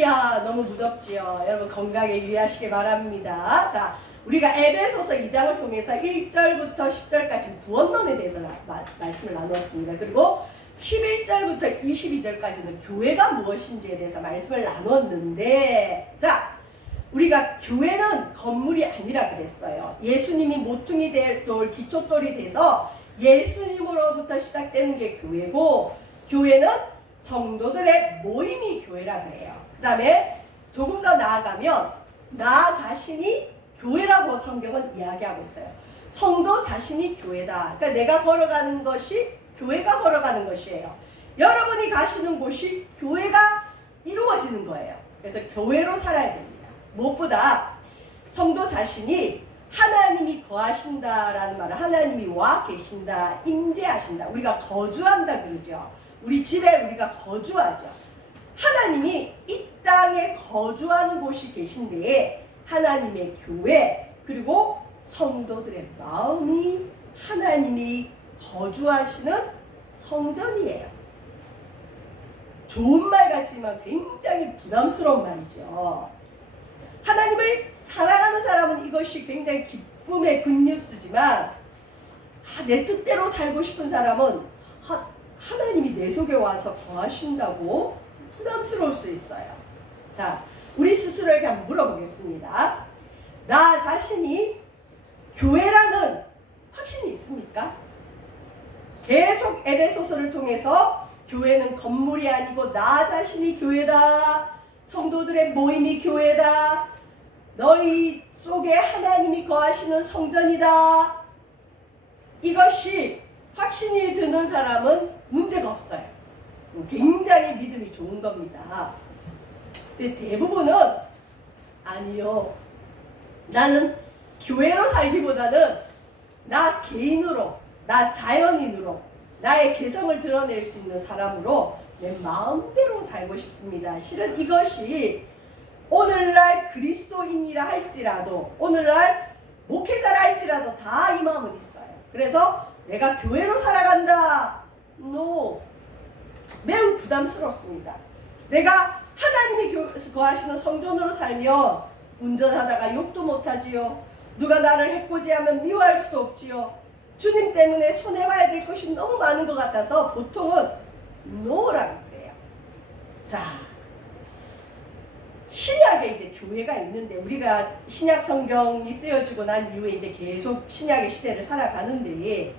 할렐루야. 너무 무덥지요. 여러분 건강에 유의하시길 바랍니다. 자, 우리가 에베소서 2장을 통해서 1절부터 10절까지 구원론에 대해서 말씀을 나누었습니다. 그리고 11절부터 22절까지는 교회가 무엇인지에 대해서 말씀을 나눴는데, 자, 우리가 교회는 건물이 아니라 그랬어요. 예수님이 모퉁이 돌, 기초돌이 돼서 예수님으로부터 시작되는 게 교회고, 교회는 성도들의 모임이 교회라 그래요. 그 다음에 조금 더 나아가면 나 자신이 교회라고 성경은 이야기하고 있어요. 성도 자신이 교회다. 그러니까 내가 걸어가는 것이 교회가 걸어가는 것이에요. 여러분이 가시는 곳이 교회가 이루어지는 거예요. 그래서 교회로 살아야 됩니다. 무엇보다 성도 자신이 하나님이 거하신다라는 말은 하나님이 와 계신다, 임재하신다. 우리가 거주한다 그러죠. 우리 집에 우리가 거주하죠. 하나님이 이 땅에 거주하는 곳이 계신데 하나님의 교회, 그리고 성도들의 마음이 하나님이 거주하시는 성전이에요. 좋은 말 같지만 굉장히 부담스러운 말이죠. 하나님을 사랑하는 사람은 이것이 굉장히 기쁨의 굿뉴스지만, 내 뜻대로 살고 싶은 사람은 하나님이 내 속에 와서 거하신다고 부담스러울 수 있어요. 자, 우리 스스로에게 한번 물어보겠습니다. 나 자신이 교회라는 확신이 있습니까? 계속 에베소서를 통해서 교회는 건물이 아니고 나 자신이 교회다. 성도들의 모임이 교회다. 너희 속에 하나님이 거하시는 성전이다. 이것이 확신이 드는 사람은 문제가 없어요. 굉장히 믿음이 좋은 겁니다. 근데 대부분은 아니요. 나는 교회로 살기보다는 나 개인으로, 나 자연인으로, 나의 개성을 드러낼 수 있는 사람으로 내 마음대로 살고 싶습니다. 실은 이것이 오늘날 그리스도인이라 할지라도, 오늘날 목회자라 할지라도 다 이 마음은 있어요. 그래서 내가 교회로 살아간다. No. 매우 부담스럽습니다. 내가 하나님이 거하시는 성전으로 살면 운전하다가 욕도 못하지요. 누가 나를 해코지하면 미워할 수도 없지요. 주님 때문에 손해봐야 될 것이 너무 많은 것 같아서 보통은 노라고 그래요. 자, 신약에 이제 교회가 있는데, 우리가 신약 성경이 쓰여지고 난 이후에 이제 계속 신약의 시대를 살아가는데,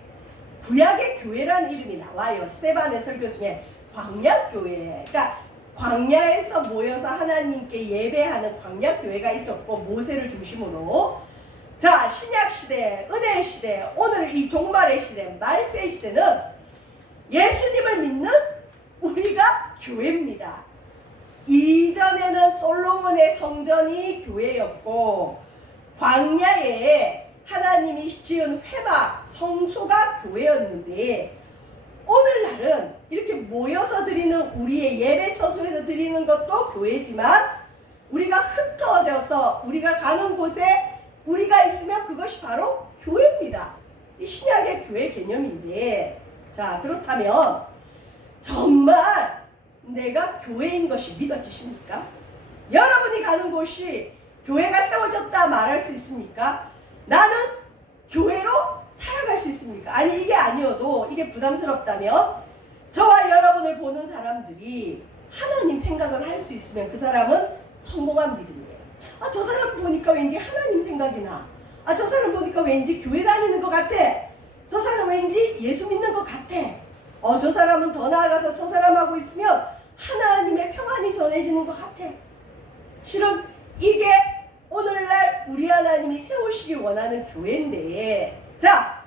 구약의 교회라는 이름이 나와요. 스데반의 설교 중에 광야교회. 그러니까 광야에서 모여서 하나님께 예배하는 광야교회가 있었고, 모세를 중심으로. 자, 신약시대, 은혜의 시대, 오늘 이 종말의 시대, 말세의 시대는 예수님을 믿는 우리가 교회입니다. 이전에는 솔로몬의 성전이 교회였고, 광야에 하나님이 지은 회막, 성소가 교회였는데, 오늘날은 이렇게 모여서 드리는 우리의 예배 처소에서 드리는 것도 교회지만, 우리가 흩어져서 우리가 가는 곳에 우리가 있으면 그것이 바로 교회입니다. 이 신약의 교회 개념인데, 자, 그렇다면 정말 내가 교회인 것이 믿어지십니까? 여러분이 가는 곳이 교회가 세워졌다 말할 수 있습니까? 나는 교회로 살아갈 수 있습니까? 아니, 이게 아니어도, 이게 부담스럽다면 저와 여러분을 보는 사람들이 하나님 생각을 할 수 있으면 그 사람은 성공한 믿음이에요. 저 사람 보니까 왠지 하나님 생각이 나. 저 사람 보니까 왠지 교회 다니는 것 같아. 저 사람 왠지 예수 믿는 것 같아. 저 사람은 더 나아가서 저 사람하고 있으면 하나님의 평안이 전해지는 것 같아. 실은 이게 오늘날 우리 하나님이 세우시기 원하는 교회인데, 자,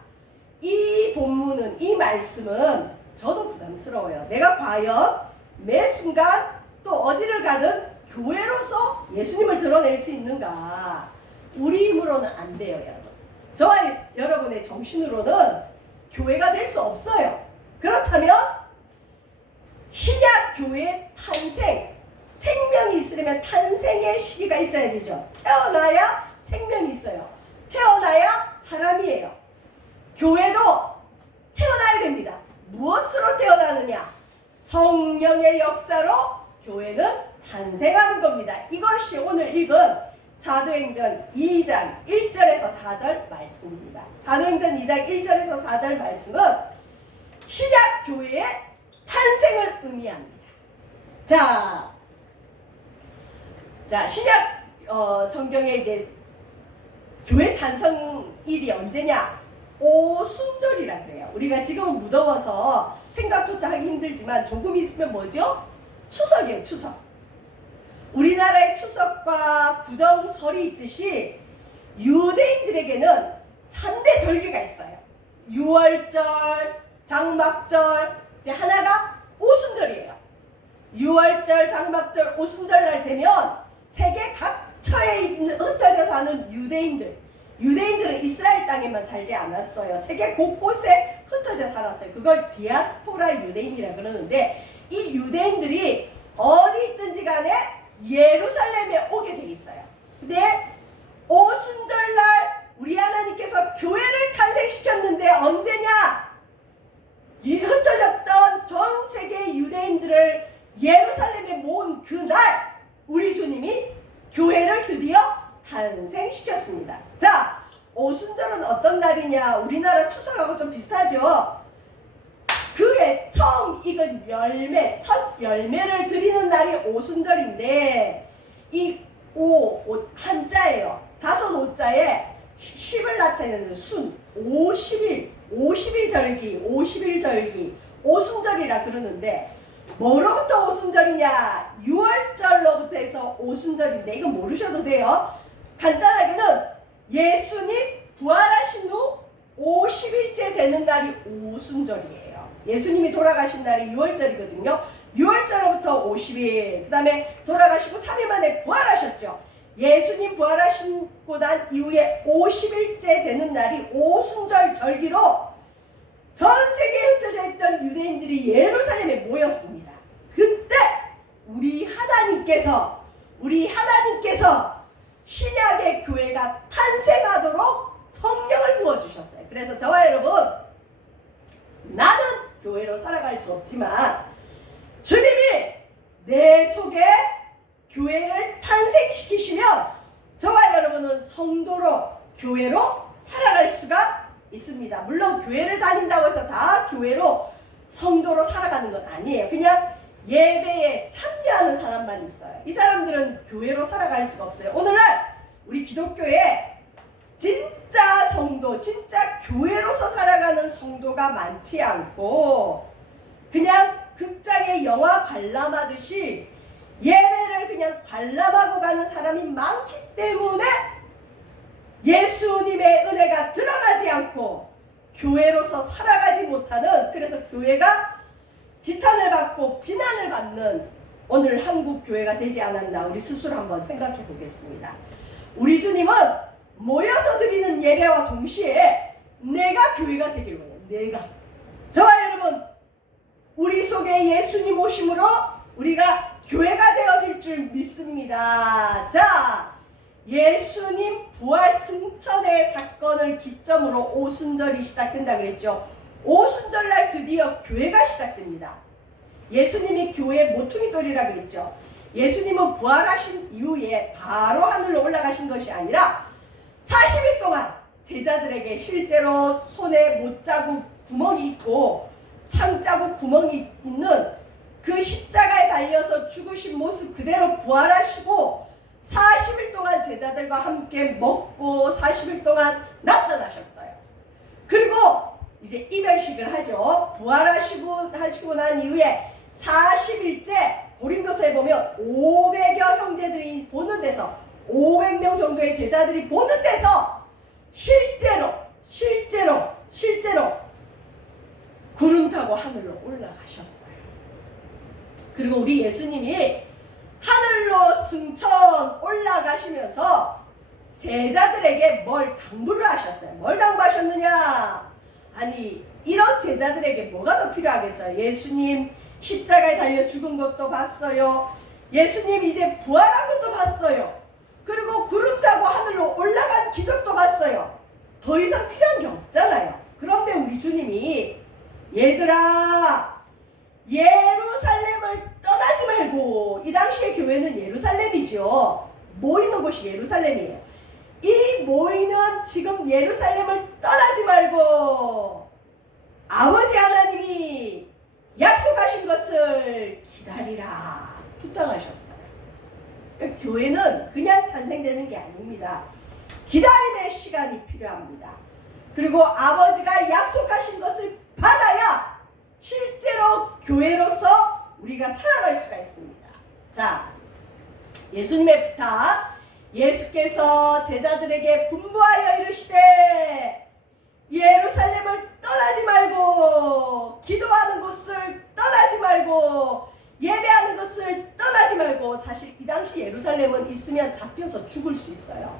이 본문은, 이 말씀은 저도 부담스러워요. 내가 과연 매 순간 또 어디를 가든 교회로서 예수님을 드러낼 수 있는가? 우리 힘으로는 안 돼요, 여러분. 저와 여러분의 정신으로는 교회가 될 수 없어요. 그렇다면 신약 교회의 탄생, 생명이 있으려면 탄생의 시기가 있어야 되죠. 태어나야 생명이 있어요. 태어나야 사람이에요. 교회도 태어나야 됩니다. 무엇으로 태어나느냐? 성령의 역사로 교회는 탄생하는 겁니다. 이것이 오늘 읽은 사도행전 2장 1절에서 4절 말씀입니다. 사도행전 2장 1절에서 4절 말씀은 신약 교회의 탄생을 의미합니다. 자, 신약 성경에 이제 교회 탄생일이 언제냐? 오순절이라 그래요. 우리가 지금은 무더워서 생각조차 하기 힘들지만 조금 있으면 뭐죠? 추석이에요. 추석. 우리나라의 추석과 구정설이 있듯이 유대인들에게는 3대 절기가 있어요. 유월절, 장막절, 이제 하나가 오순절이에요. 유월절, 장막절, 오순절 날 되면 세계 각처에 있는 흩어져 사는 유대인들은 이스라엘 땅에만 살지 않았어요. 세계 곳곳에 흩어져 살았어요. 그걸 디아스포라 유대인이라 그러는데 이 유대인들이 어디 있든지 간에 예루살렘에 오게 돼 있어요. 근데 오순절날 우리 하나님께서 교회를 탄생시켰는데 언제냐? 흩어졌던 전 세계 유대인들을 예루살렘에 모은 그날 우리 주님이 교회를 드디어 탄생시켰습니다. 자, 오순절은 어떤 날이냐? 우리나라 추석하고 좀 비슷하죠? 그의 처음 익은 열매, 첫 열매를 드리는 날이 오순절인데 이 한자예요. 5오자에 10을 나타내는 순, 50일절기, 오순절이라 그러는데 뭐로부터 오순절이냐? 6월절로부터 해서 오순절인데 이건 모르셔도 돼요. 간단하게는 예수님 부활하신 후 50일째 되는 날이 오순절이에요. 예수님이 돌아가신 날이 6월절이거든요. 6월절로부터 50일, 그 다음에 돌아가시고 3일 만에 부활하셨죠. 예수님 부활하시고 난 이후에 50일째 되는 날이 오순절 절기로 전 세계에 흩어져 있던 유대인들이 예루살렘에 모였습니다. 그때 우리 하나님께서 신약의 교회가 탄생하도록 성령을 부어주셨어요. 그래서 저와 여러분, 나는 교회로 살아갈 수 없지만 주님이 내 속에 교회를 탄생시키시면 저와 여러분은 성도로 교회로 살아갈 수가 있습니다. 물론 교회를 다닌다고 해서 다 교회로 성도로 살아가는 건 아니에요. 그냥 예배에 참여하는 사람만 있어요. 이 사람들은 교회로 살아갈 수가 없어요. 오늘날 우리 기독교에 진짜 성도, 진짜 교회로서 살아가는 성도가 많지 않고 그냥 극장에 영화 관람하듯이 예배를 그냥 관람하고 가는 사람이 많기 때문에 예수님의 은혜가 드러나지 않고 교회로서 살아가지 못하는, 그래서 교회가 지탄을 받고 비난을 받는 오늘 한국 교회가 되지 않았나, 우리 스스로 한번 생각해 보겠습니다. 우리 주님은 모여서 드리는 예배와 동시에 내가 교회가 되길 원해요. 내가. 저와 여러분, 우리 속에 예수님 오심으로 우리가 교회가 되어질 줄 믿습니다. 자, 예수님 부활 승천의 사건을 기점으로 오순절이 시작된다 그랬죠. 오순절날 드디어 교회가 시작됩니다. 예수님이 교회의 모퉁이 돌이라 그랬죠. 예수님은 부활하신 이후에 바로 하늘로 올라가신 것이 아니라 40일 동안 제자들에게 실제로 손에 못자국 구멍이 있고 창자국 구멍이 있는 그 십자가에 달려서 죽으신 모습 그대로 부활하시고 40일 동안 제자들과 함께 먹고 40일 동안 나타나셨어요. 그리고 이제 이별식을 하죠. 부활하시고 난 이후에 40일째 고린도서에 보면 500여 형제들이 보는 데서 500명 정도의 제자들이 보는 데서 실제로 구름 타고 하늘로 올라가셨어요. 그리고 우리 예수님이 하늘로 승천 올라가시면서 제자들에게 뭘 당부를 하셨어요. 뭘 당부하셨느냐? 아니, 이런 제자들에게 뭐가 더 필요하겠어요? 예수님 십자가에 달려 죽은 것도 봤어요. 예수님 이제 부활한 것도 봤어요. 그리고 구름 타고 하늘로 올라간 기적도 봤어요. 더 이상 필요한 게 없잖아요. 그런데 우리 주님이 얘들아, 예루살렘을 떠나지 말고, 이 당시의 교회는 예루살렘이죠. 모이는 곳이 예루살렘이에요. 이 모이는 지금 예루살렘을 떠나지 말고 아버지 하나님이 약속하신 것을 기다리라 부탁하셨어요. 그러니까 교회는 그냥 탄생되는 게 아닙니다. 기다림의 시간이 필요합니다. 그리고 아버지가 약속하신 것을 받아야 실제로 교회로서 우리가 살아갈 수가 있습니다. 자, 예수님의 부탁. 예수께서 제자들에게 분부하여 이르시되 예루살렘을 떠나지 말고, 기도하는 곳을 떠나지 말고, 예배하는 곳을 떠나지 말고. 사실 이 당시 예루살렘은 있으면 잡혀서 죽을 수 있어요.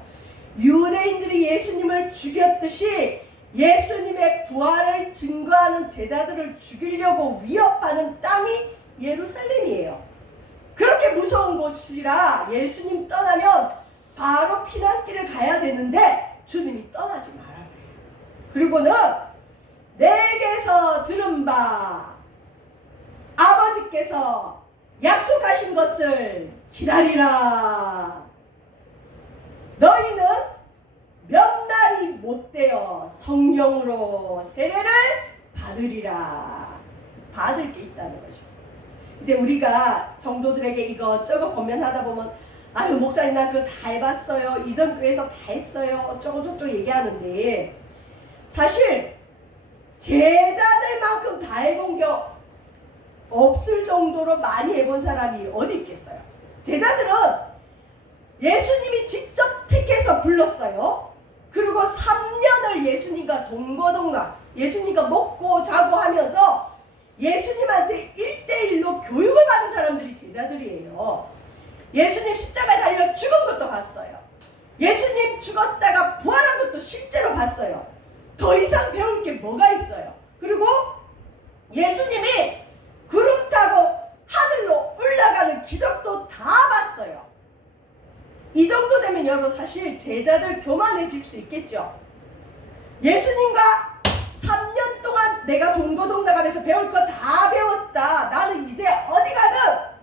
유대인들이 예수님을 죽였듯이 예수님의 부활을 증거하는 제자들을 죽이려고 위협하는 땅이 예루살렘이에요. 그렇게 무서운 곳이라 예수님 떠나면 바로 피난길을 가야 되는데 주님이 떠나지 마라 그래요. 그리고는 내게서 들은 바 아버지께서 약속하신 것을 기다리라. 너희는 몇 날이 못되어 성령으로 세례를 받으리라. 받을 게 있다는 거죠. 이제 우리가 성도들에게 이것저것 권면하다 보면 아유 목사님 나 그거 다 해봤어요. 이전 교회에서 다 했어요. 어쩌고저쩌고 얘기하는데, 사실 제자들만큼 다 해본 게 없을 정도로 많이 해본 사람이 어디 있겠어요. 제자들은 예수님이 직접 택해서 불렀어요. 그리고 3년을 예수님과 동거동락, 예수님과 먹고 자고 하면서 예수님한테 1대1로 교육을 받은 사람들이 제자들이에요. 예수님 십자가에 달려 죽은 것도 봤어요. 예수님 죽었다가 부활한 것도 실제로 봤어요. 더 이상 배울 게 뭐가 있어요. 그리고 예수님이 구름 타고 하늘로 올라가는 기적도 다 봤어요. 이 정도 되면 여러분 사실 제자들 교만해질 수 있겠죠. 예수님과 3년 동안 내가 동거동락하면서 배울 거 다 배웠다. 나는 이제 어디 가든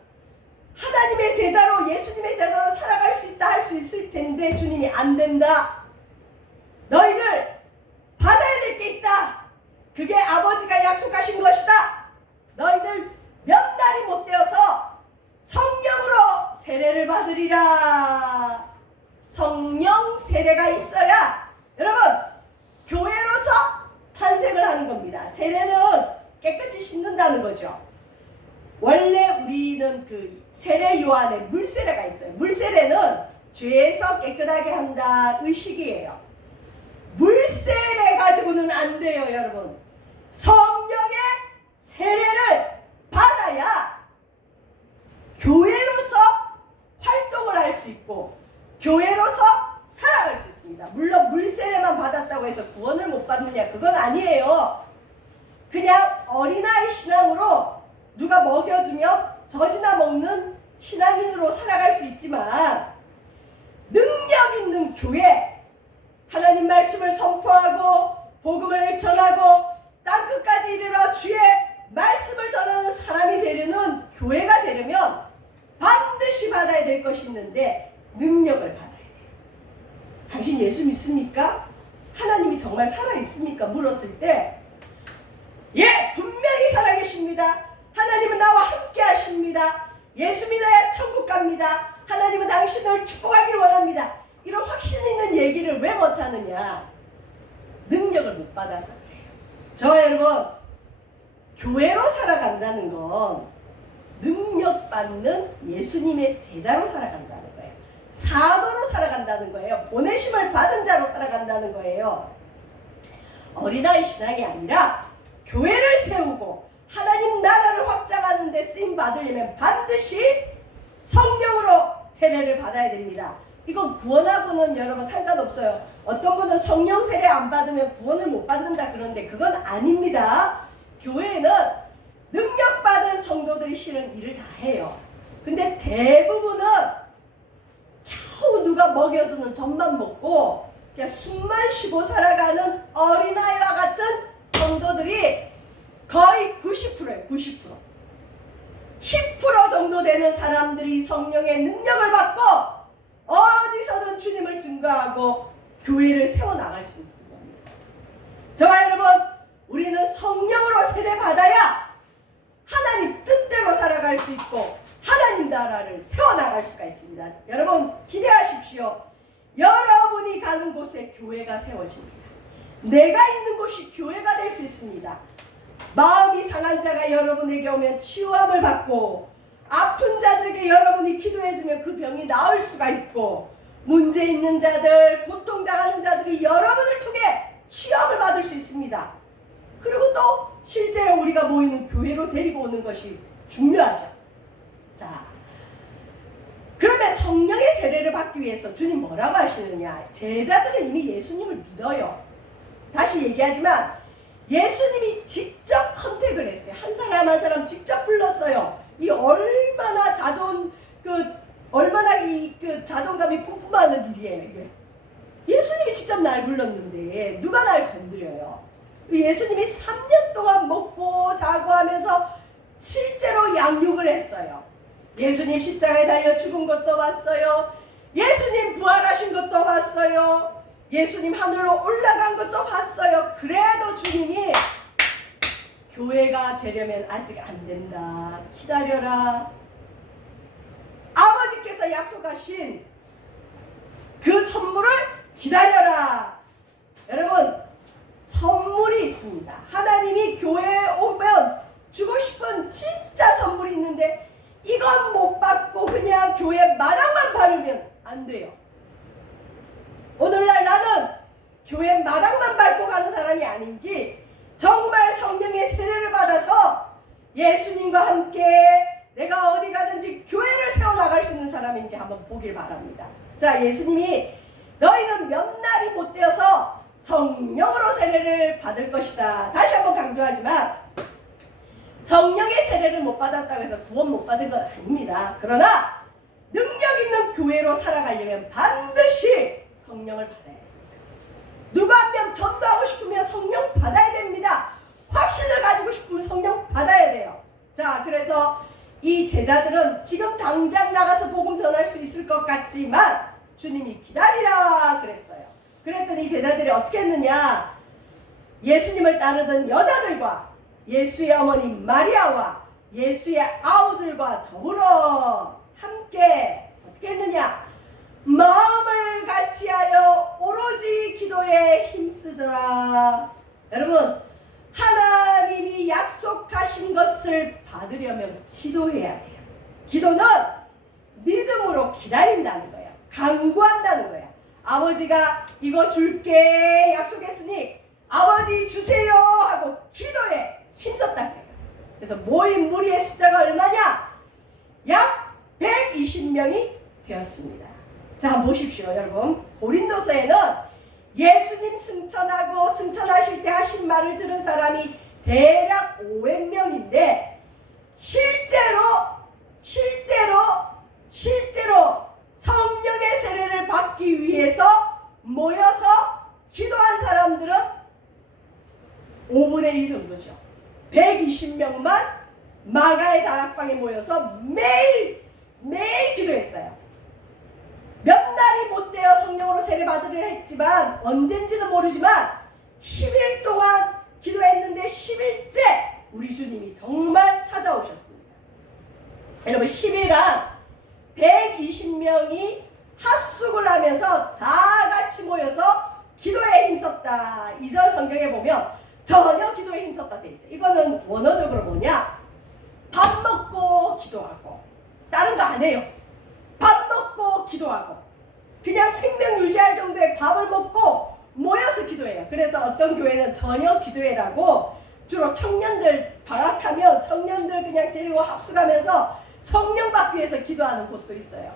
하나님의 제자로, 예수님의 제자로 살아갈 수 있다 할 수 있을 텐데 주님이 안 된다. 너희들 받아야 될 게 있다. 그게 아버지가 약속하신 것이다. 너희들 몇 날이 못 되어서 성령으로 세례를 받으리라. 성령 세례가 있어야 여러분 교회로서 탄생을 하는 겁니다. 세례는 깨끗이 씻는다는 거죠. 원래 우리는 그 세례 요한에 물세례가 있어요. 물세례는 죄에서 깨끗하게 한다 의식이에요. 물세례 가지고는 안 돼요, 여러분. 성령의 세례를 받아야 교회로서 활동을 할 수 있고 교회로서 살아갈 수 있습니다. 물론 물세례만 받았다고 해서 구원을 못 받느냐, 그건 아니에요. 그냥 어린아이 신앙으로 누가 먹여주면 젖이나 먹는 신앙인으로 살아갈 수 있지만, 능력 있는 교회, 하나님 말씀을 선포하고 복음을 전하고 땅끝까지 이르러 주의 말씀을 전하는 사람이 되려는 교회가 되려면 반드시 받아야 될 것이 있는데 능력을 받아야 돼요. 당신 예수 믿습니까? 하나님이 정말 살아있습니까? 물었을 때 예, 분명히 살아계십니다. 하나님은 나와 함께 하십니다. 예수 믿어야 천국 갑니다. 하나님은 당신을 축복하기를 원합니다. 이런 확신 있는 얘기를 왜 못하느냐? 능력을 못 받아서 그래요. 저와 여러분, 교회로 살아간다는 건 능력받는 예수님의 제자로 살아간다는 거예요. 사도로 살아간다는 거예요. 보내심을 받은 자로 살아간다는 거예요. 어린아이 신앙이 아니라 교회를 세우고 하나님 나라를 확장하는 데 쓰임 받으려면 반드시 성령으로 세례를 받아야 됩니다. 이건 구원하고는 여러분 상관없어요. 어떤 분은 성령 세례 안 받으면 구원을 못 받는다 그러는데 그건 아닙니다. 교회는 능력받은 성도들이 실은 일을 다 해요. 근데 대부분은 겨우 누가 먹여주는 젖만 먹고 그냥 숨만 쉬고 살아가는 어린아이와 같은 성도들이 거의 90%예요. 90%. 성령의 능력을 받고 어디서든 주님을 증거하고 교회를 세워나갈 수 있습니다. 저와 여러분, 우리는 성령으로 세례받아야 하나님 뜻대로 살아갈 수 있고 하나님 나라를 세워나갈 수가 있습니다. 여러분 기대하십시오. 여러분이 가는 곳에 교회가 세워집니다. 내가 있는 곳이 교회가 될 수 있습니다. 마음이 상한 자가 여러분에게 오면 치유함을 받고, 아픈 자들에게 여러분이 기도해주면 그 병이 나을 수가 있고, 문제 있는 자들, 고통당하는 자들이 여러분을 통해 치유함을 받을 수 있습니다. 그리고 또 실제로 우리가 모이는 교회로 데리고 오는 것이 중요하죠. 자, 그러면 성령의 세례를 받기 위해서 주님 뭐라고 하시느냐? 제자들은 이미 예수님을 믿어요. 다시 얘기하지만 예수님이 직접 컨택을 했어요. 한 사람 한 사람 직접 불렀어요. 이 얼마나 얼마나 그 자존감이 풍부한 일이에요. 이게. 예수님이 직접 날 불렀는데 누가 날 건드려요? 예수님이 3년 동안 먹고 자고 하면서 실제로 양육을 했어요. 예수님 십자가에 달려 죽은 것도 봤어요. 예수님 부활하신 것도 봤어요. 예수님 하늘로 올라간 것도 봤어요. 그래도 주님이 교회가 되려면 아직 안 된다. 기다려라. 아버지께서 약속하신 그 선물을 기다려라. 여러분, 선물이 있습니다. 하나님이 교회에 오면 주고 싶은 진짜 선물이 있는데 이건 못 받고 그냥 교회 마당만 밟으면 안 돼요. 오늘날 나는 교회 마당만 밟고 가는 사람이 아닌지 정말 성령의 세례를 받아서 예수님과 함께 내가 어디 가든지 교회를 세워나갈 수 있는 사람인지 한번 보길 바랍니다. 자, 예수님이 너희는 몇 날이 못 되어서 성령으로 세례를 받을 것이다. 다시 한번 강조하지만 성령의 세례를 못 받았다고 해서 구원 못 받은 건 아닙니다. 그러나 능력 있는 교회로 살아가려면 반드시 성령을 받아야 됩니다. 누가 한 명 전도하고 싶으면 성령 받아야 됩니다. 확신을 가지고 싶으면 성령 받아야 돼요. 자, 그래서 이 제자들은 지금 당장 나가서 복음 전할 수 있을 것 같지만 주님이 기다리라 그랬어요. 그랬더니 제자들이 어떻게 했느냐? 예수님을 따르던 여자들과 예수의 어머니 마리아와 예수의 아우들과 더불어 함께 어떻게 했느냐? 마음을 같이하여 오로지 기도에 힘쓰더라. 여러분, 하나님이 약속하신 것을 받으려면 기도해야 돼요. 기도는 믿음으로 기다린다는 거예요. 간구한다는 거예요. 아버지가 이거 줄게 약속했으니 아버지 주세요 하고 기도에 힘썼다 그래요. 그래서 모인 무리의 숫자가 얼마냐? 약 120명이 되었습니다. 자, 한번 보십시오. 여러분, 고린도서에는 예수님 승천하고 승천하실 때 하신 말을 들은 사람이 대략 500명인데 실제로 성령의 세례를 받기 위해서 모여서 기도한 사람들은 5분의 1 정도죠. 120명만 마가의 다락방에 모여서 매일 기도했어요. 몇 날이 못 되어 성령으로 세례 받으려 했지만 언젠지는 모르지만 10일 동안 기도했는데 10일째 우리 주님이 정말 찾아오셨습니다. 여러분, 10일간 120명이 합숙을 하면서 다 같이 모여서 기도에 힘썼다. 이전 성경에 보면 전혀 기도에 힘썼다 돼 있어요. 이거는 원어적으로 뭐냐? 밥 먹고 기도하고 다른 거 안 해요. 밥 먹고 기도하고 그냥 생명 유지할 정도의 밥을 먹고 모여서 기도해요. 그래서 어떤 교회는 저녁 기도회라고 주로 청년들 방학하면 청년들 그냥 데리고 합숙하면서 성령 받기 위해서 기도하는 곳도 있어요.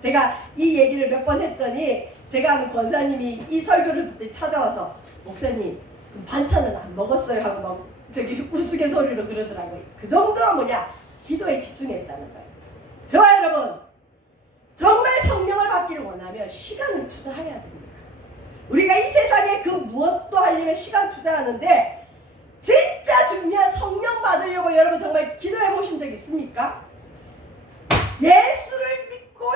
제가 이 얘기를 몇 번 했더니 제가 아는 권사님이 이 설교를 듣때 찾아와서 목사님 그럼 반찬은 안 먹었어요 하고 막 저기 우스갯소리로 그러더라고요. 그 정도로 뭐냐? 기도에 집중했다는 거예요. 저와 여러분, 정말 성령을 받기를 원하면 시간을 투자해야 됩니다. 우리가 이 세상에 그 무엇도 하려면 시간 투자하는데 진짜 중요한 성령 받으려고 여러분 정말 기도해 보신 적 있습니까? 예수를 믿고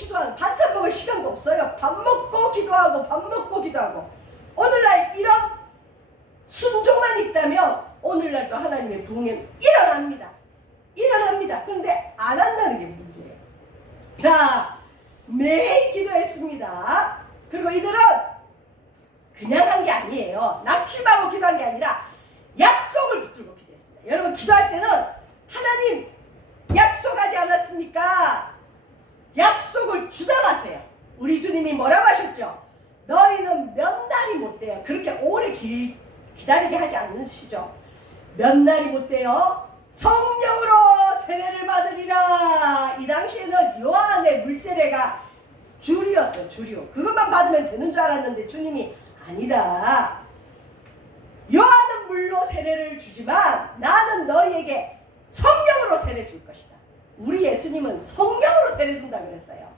기도하는, 반찬 먹을 시간도 없어요. 밥 먹고 기도하고 밥 먹고 기도하고. 오늘날 이런 순종만 있다면 오늘날도 하나님의 부흥은 일어납니다. 일어납니다. 그런데 안 한다는 게 문제예요. 자, 매일 기도했습니다. 그리고 이들은 그냥 한 게 아니에요. 낙심하고 기도한 게 아니라 약속을 붙들고 기도했습니다. 여러분, 기도할 때는 하나님 약속하지 않았습니까? 약속을 주장하세요. 우리 주님이 뭐라고 하셨죠? 너희는 몇 날이 못 돼요. 그렇게 오래 기다리게 하지 않으시죠. 몇 날이 못 돼요. 성령으로 세례를 받으리라. 이 당시에는 요한의 물세례가 주류였어요. 주류. 그것만 받으면 되는 줄 알았는데 주님이 아니다. 요한은 물로 세례를 주지만 나는 너희에게 성령으로 세례 줄 것이다. 우리 예수님은 성령으로 세례 준다 그랬어요.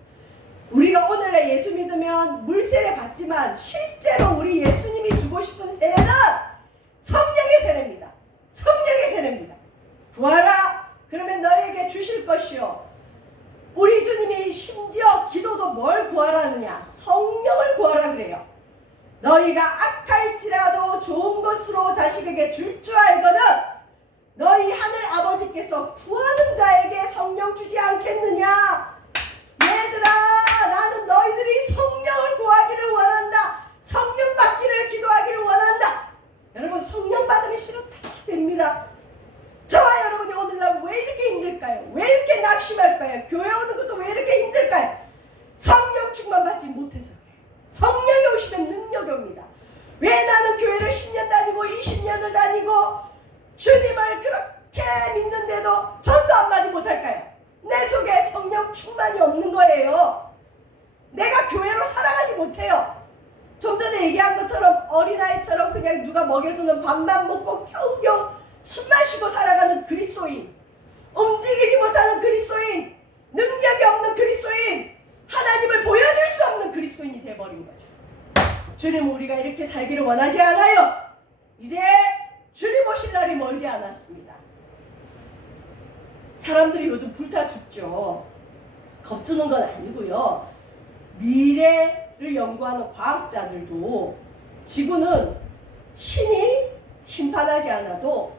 우리가 오늘날 예수 믿으면 물세례 받지만 실제로 우리 예수님이 주고 싶은 세례는 성령의 세례입니다. 성령의 세례입니다. 구하라. 그러면 너에게 주실 것이요. 우리 주님이 심지어 기도도 뭘 구하라느냐? 성령을 구하라 그래요. 너희가 악할지라도 좋은 것으로 자식에게 줄 줄 알거든 너희 하늘 아버지께서 구하는 자에게 성령 주지 않겠느냐? 얘들아, 나는 너희들이 성령을 구하기를 원한다. 성령 받기를 기도하기를 원한다. 여러분, 성령 받으면 싫어 다 됩니다. 저와 여러분이 오늘날 왜 이렇게 힘들까요? 왜 이렇게 낙심할까요? 교회 오는 것도 왜 이렇게 힘들까요? 성령 충만 받지 못해서 그래요. 성령이 오시면 능력이 옵니다. 왜 나는 교회를 10년 다니고 20년을 다니고 주님을 그렇게 믿는데도 전도 한마디 못할까요? 내 속에 성령 충만이 없는 거예요. 내가 교회로 살아가지 못해요. 좀 전에 얘기한 것처럼 어린아이처럼 그냥 누가 먹여주는 밥만 먹고 겨우겨우 숨 마시고 살아가는 그리스도인, 움직이지 못하는 그리스도인, 능력이 없는 그리스도인, 하나님을 보여줄 수 없는 그리스도인이 돼버린 거죠. 주님, 우리가 이렇게 살기를 원하지 않아요. 이제 주님 오실 날이 멀지 않았습니다. 사람들이 요즘 불타 죽죠. 겁주는 건 아니고요. 미래를 연구하는 과학자들도 지구는 신이 심판하지 않아도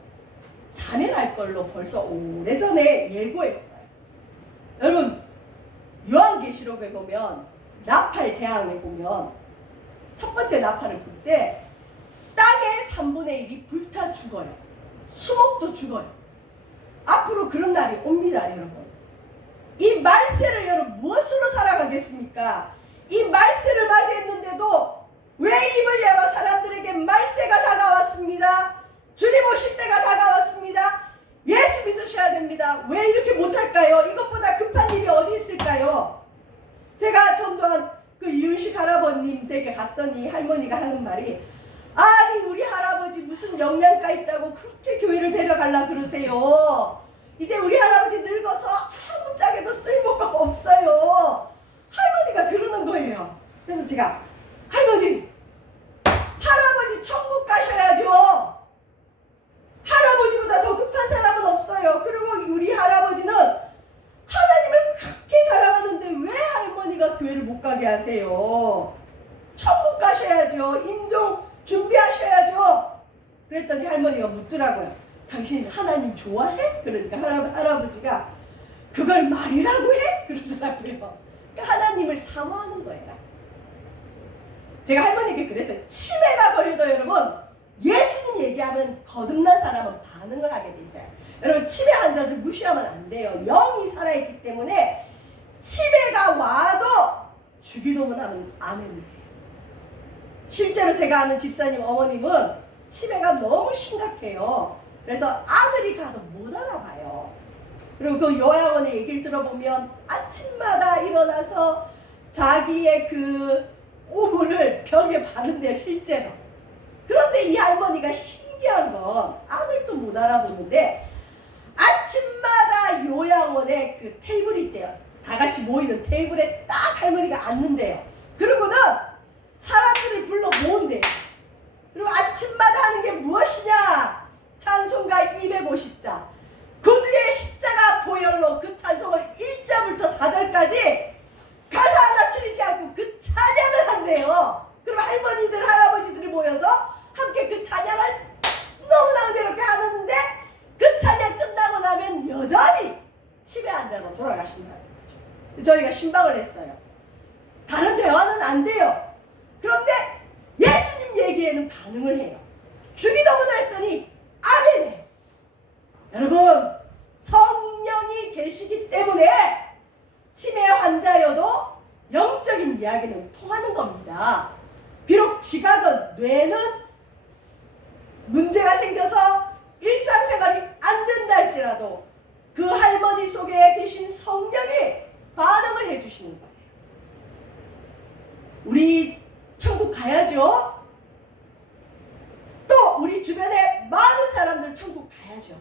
자멸할 걸로 벌써 오래전에 예고했어요. 여러분, 요한계시록에 보면 나팔 재앙에 보면 첫 번째 나팔을 불 때 땅의 3분의 1이 불타 죽어요. 수목도 죽어요. 앞으로 그런 날이 옵니다, 여러분. 이 말세를 여러분 무엇으로 살아가겠습니까? 이 말세를 맞이했는데도 왜 입을 열어 사람들에게 말세가 다가왔습니다. 주님 오실 때가 다가왔습니다. 예수 믿으셔야 됩니다. 왜 이렇게 못할까요? 이것보다 급한 일이 어디 있을까요? 제가 전도한 그 이윤식 할아버님 댁에 갔더니 할머니가 하는 말이, 아니 우리 할아버지 무슨 영양가 있다고 그렇게 교회를 데려가려 그러세요. 이제 우리 할아버지 늙어서 아무 짝에도 쓸모가 없어요. 할머니가 그러는 거예요. 그래서 제가, 할머니, 할아버지 천국 가셔야죠. 할아버지보다 더 급한 사람은 없어요. 그리고 우리 할아버지는 하나님을 그렇게 사랑하는데 왜 할머니가 교회를 못 가게 하세요? 천국 가셔야죠. 임종 준비하셔야죠. 그랬더니 할머니가 묻더라고요. 당신 하나님 좋아해? 그러니까 할아버지가 그걸 말이라고 해? 그러더라고요. 그러니까 하나님을 사모하는 거예요. 제가 할머니께 그랬어요. 치매가 걸려도 여러분, 예수님 얘기하면 거듭난 사람은 반응을 하게 돼 있어요. 여러분, 치매 환자들 무시하면 안 돼요. 영이 살아있기 때문에 치매가 와도 주기도문 하면 아멘을 해요. 실제로 제가 아는 집사님 어머님은 치매가 너무 심각해요. 그래서 아들이 가도 못 알아봐요. 그리고 그 요양원의 얘기를 들어보면 아침마다 일어나서 자기의 그 오물을 벽에 바른대요, 실제로. 그런데 이 할머니가 신기한 건 아들도 못 알아보는데 아침마다 요양원에 그 테이블이 있대요. 다 같이 모이는 테이블에 딱 할머니가 앉는데요. 그러고는 사람들을 불러 모은대요. 그리고 아침마다 하는 게 무엇이냐? 찬송가 250자. 구주의 십자가 보혈로 그 찬송을 1절부터 4절까지 각 다른 대화는 안 돼요. 그런데 예수님 얘기에는 반응을 해요. 주기도문을 했더니 아멘해요. 여러분, 성령이 계시기 때문에 치매 환자여도 영적인 이야기는 통하는 겁니다. 비록 지각은, 뇌는 문제가 생겨서 일상생활이 안 된다 할지라도 그 할머니 속에 계신 성령이 반응을 해주시는 거예요. 우리 천국 가야죠. 또 우리 주변에 많은 사람들 천국 가야죠.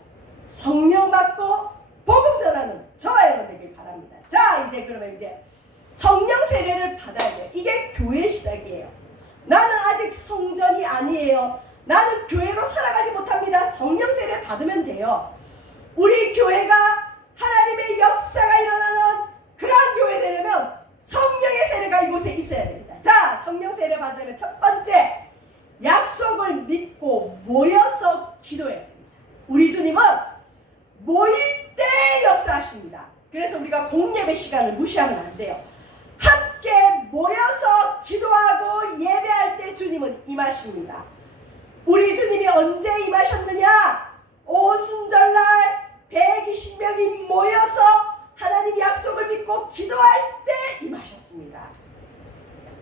성령 받고 복음 전하는 저와 여러분 되길 바랍니다. 자, 이제 그러면 이제 성령 세례를 받아야 돼요. 이게 교회 시작이에요. 나는 아직 성전이 아니에요. 나는 교회로 살아가지 못합니다. 성령 세례 받으면 돼요. 우리 교회가 하나님의 역사가 일어나는 그러한 교회 되려면 성령의 세례가 이곳에 있어야 됩니다. 자, 성령 세례 받으려면 첫 번째, 약속을 믿고 모여서 기도해야 됩니다. 우리 주님은 모일 때 역사하십니다. 그래서 우리가 공예배 시간을 무시하면 안 돼요. 함께 모여서 기도하고 예배할 때 주님은 임하십니다. 우리 주님이 언제 임하셨느냐? 오순절날 120명이 모여서 하나님 약속을 믿고 기도할 때 임하셨습니다.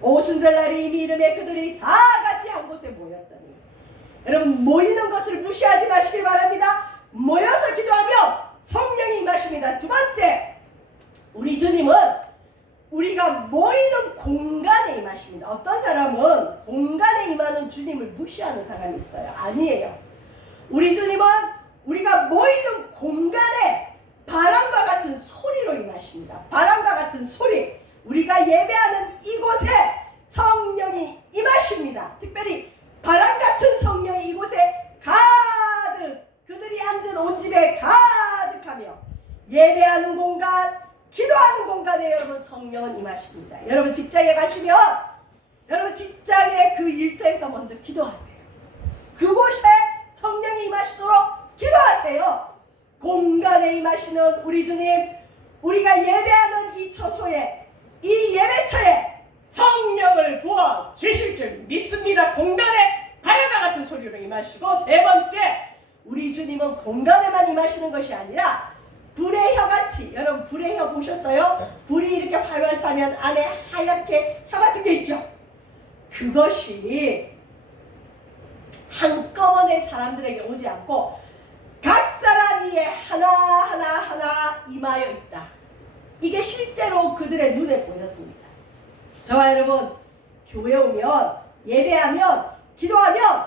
오순절날이 이미 이름에 그들이 다 같이 한 곳에 모였더니, 여러분, 모이는 것을 무시하지 마시길 바랍니다. 모여서 기도하면 성령이 임하십니다. 두 번째, 우리 주님은 우리가 모이는 공간에 임하십니다. 어떤 사람은 공간에 임하는 주님을 무시하는 사람이 있어요. 아니에요. 우리 주님은 우리가 모이는 공간에 바람과 같은 소리로 임하십니다. 바람과 같은 소리. 우리가 예배하는 이곳에 성령이 임하십니다. 특별히 바람 같은 성령이 이곳에 가득, 그들이 앉은 온 집에 가득하며 예배하는 공간, 기도하는 공간에 여러분 성령은 임하십니다. 여러분 직장에 가시면 여러분 직장의 그 일터에서 먼저 기도하세요. 그곳에 성령이 임하시도록 기도하세요. 공간에 임하시는 우리 주님, 우리가 예배하는 이 처소에, 이 예배처에 성령을 부어 주실 줄 믿습니다. 공간에 바람과 같은 소리로 임하시고, 세 번째, 우리 주님은 공간에만 임하시는 것이 아니라 불의 혀같이, 여러분 불의 혀 보셨어요? 불이 이렇게 활활 타면 안에 하얗게 혀 같은 게 있죠. 그것이 한꺼번에 사람들에게 오지 않고 각 사람 위에 하나 임하여 있다. 이게 실제로 그들의 눈에 보였습니다. 저와 여러분, 교회 오면, 예배하면, 기도하면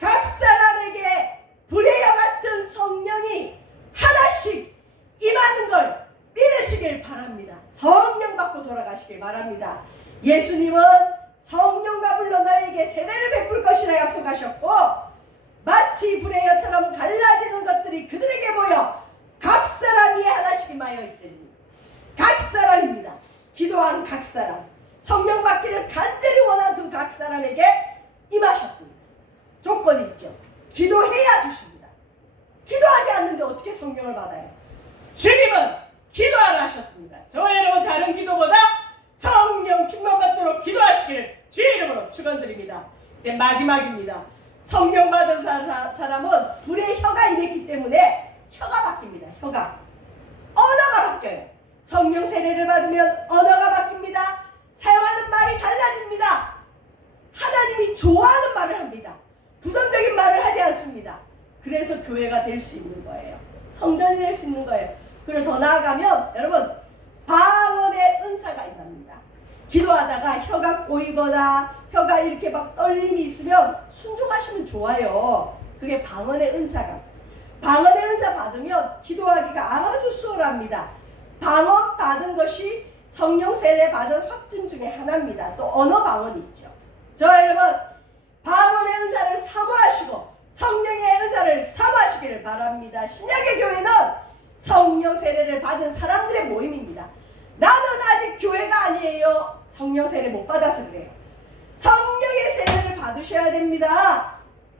각 사람에게 불의 혀 같은 성령이 하나씩 임하는 걸 믿으시길 바랍니다. 성령 받고 돌아가시길 바랍니다. 예수님은 성령과 불러 너에게 세례를 베풀 것이라 약속하셨고, 마치 불의 혀처럼 갈라지는 것들이 그들에게 보여 각 사람 위에 하나씩 임하여 있더니, 각 사람입니다. 기도한 각 사람, 성령 받기를 간절히 원한 그 각 사람에게 임하셨습니다. 조건이 있죠. 기도해야 주십니다. 기도하지 않는데 어떻게 성령을 받아요? 주님은 기도하라 하셨습니다. 저와 여러분, 다른 기도보다 성령 충만받도록 기도하시길 주의 이름으로 축원드립니다. 이제 마지막입니다. 성령 받은 사람은 불의 혀가 임했기 때문에 혀가 바뀝니다. 혀가. 언어가 바뀌어요. 성령 세례를 받으면 언어가 바뀝니다. 사용하는 말이 달라집니다. 하나님이 좋아하는 말을 합니다. 부정적인 말을 하지 않습니다. 그래서 교회가 될 수 있는 거예요. 성전이 될 수 있는 거예요. 그리고 더 나아가면 여러분, 방언의 은사가 임합니다. 기도하다가 혀가 꼬이거나 혀가 이렇게 막 떨림이 있으면 순종하시면 좋아요. 그게 방언의 은사가. 방언의 은사 받으면 기도하기가 아주 수월합니다. 방언 받은 것이 성령 세례 받은 확증 중에 하나입니다. 또 언어 방언이 있죠. 저와 여러분, 방언의 은사를 사모하시고 성령의 은사를 사모하시기를 바랍니다. 신약의 교회는 성령 세례를 받은 사람들의 모임입니다. 나는 아직 교회가 아니에요. 성령 세례 못 받아서 그래요. 성령의 세례를 받으셔야 됩니다.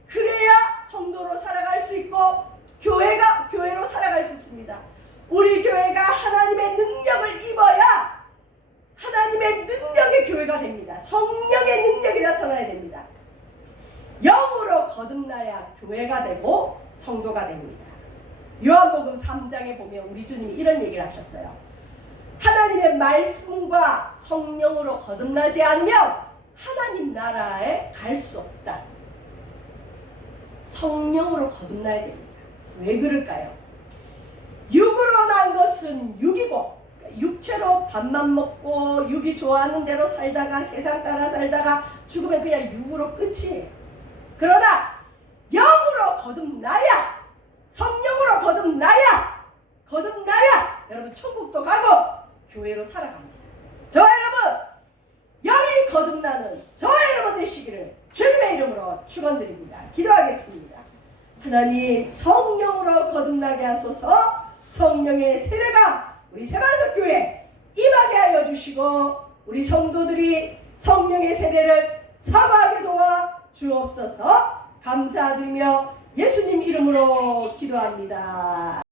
그래야 성도로 살아갈 수 있고 교회가 교회로 살아갈 수 있습니다. 우리 교회가 하나님의 능력을 입어야 하나님의 능력의 교회가 됩니다. 성령의 능력이 나타나야 됩니다. 영으로 거듭나야 교회가 되고 성도가 됩니다. 요한복음 3장에 보면 우리 주님이 이런 얘기를 하셨어요. 하나님의 말씀과 성령으로 거듭나지 않으면 하나님 나라에 갈 수 없다. 성령으로 거듭나야 됩니다. 왜 그럴까요? 육으로 난 것은 육이고, 육체로 밥만 먹고 육이 좋아하는 대로 살다가 세상 따라 살다가 죽으면 그냥 육으로 끝이에요. 그러나 영으로 거듭나야, 성령으로 거듭나야 여러분 천국도 가고 교회로 살아갑니다. 저와 여러분 영이 거듭나는 저와 여러분 되시기를 주님의 이름으로 축원드립니다. 기도하겠습니다. 하나님, 성령으로 거듭나게 하소서. 성령의 세례가 우리 세만석교회에 임하게 하여 주시고 우리 성도들이 성령의 세례를 사모하게 도와 주옵소서. 감사드리며 예수님 이름으로 기도합니다.